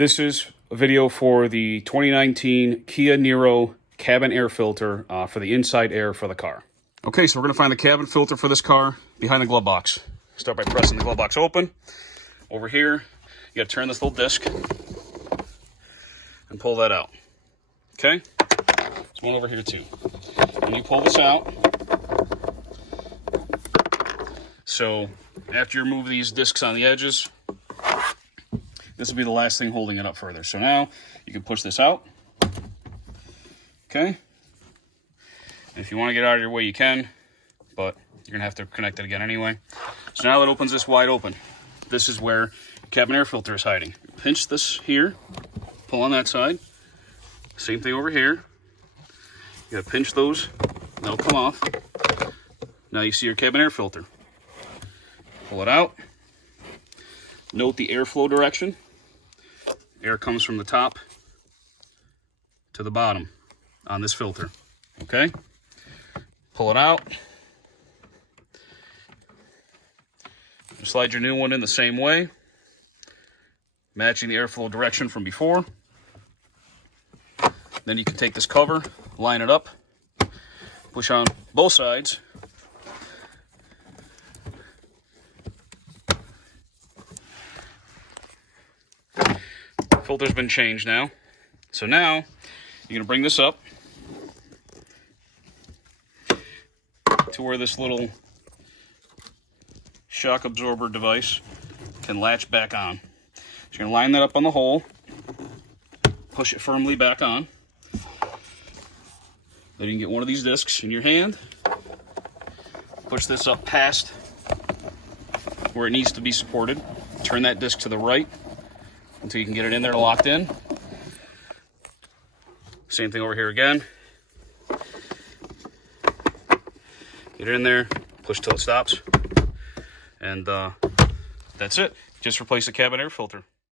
This is a video for the 2019 Kia Niro cabin air filter for the inside air for the car. Okay, so we're going to find the cabin filter for this car behind the glove box. Start by pressing the glove box open. Over here, you got to turn this little disc and pull that out. Okay? There's one over here too. When you pull this out, so after you remove these discs on the edges, this will be the last thing holding it up further. So now you can push this out. Okay? And if you want to get out of your way, you can, but you're going to have to connect it again anyway. So now it opens this wide open. This is where the cabin air filter is hiding. Pinch this here, pull on that side. Same thing over here. You got to pinch those, that'll come off. Now you see your cabin air filter. Pull it out. Note the airflow direction. Air comes from the top to the bottom on this filter. Okay? Pull it out. Slide your new one in the same way, matching the airflow direction from before. Then you can take this cover, line it up, push on both sides. Filter's been changed now. So now you're going to bring this up to where this little shock absorber device can latch back on. So you're going to line that up on the hole, push it firmly back on. Then you can get one of these discs in your hand, push this up past where it needs to be supported, turn that disc to the right until you can get it in there locked in. Same thing over here again. Get it in there, push till it stops, and that's it. Just replace the cabin air filter.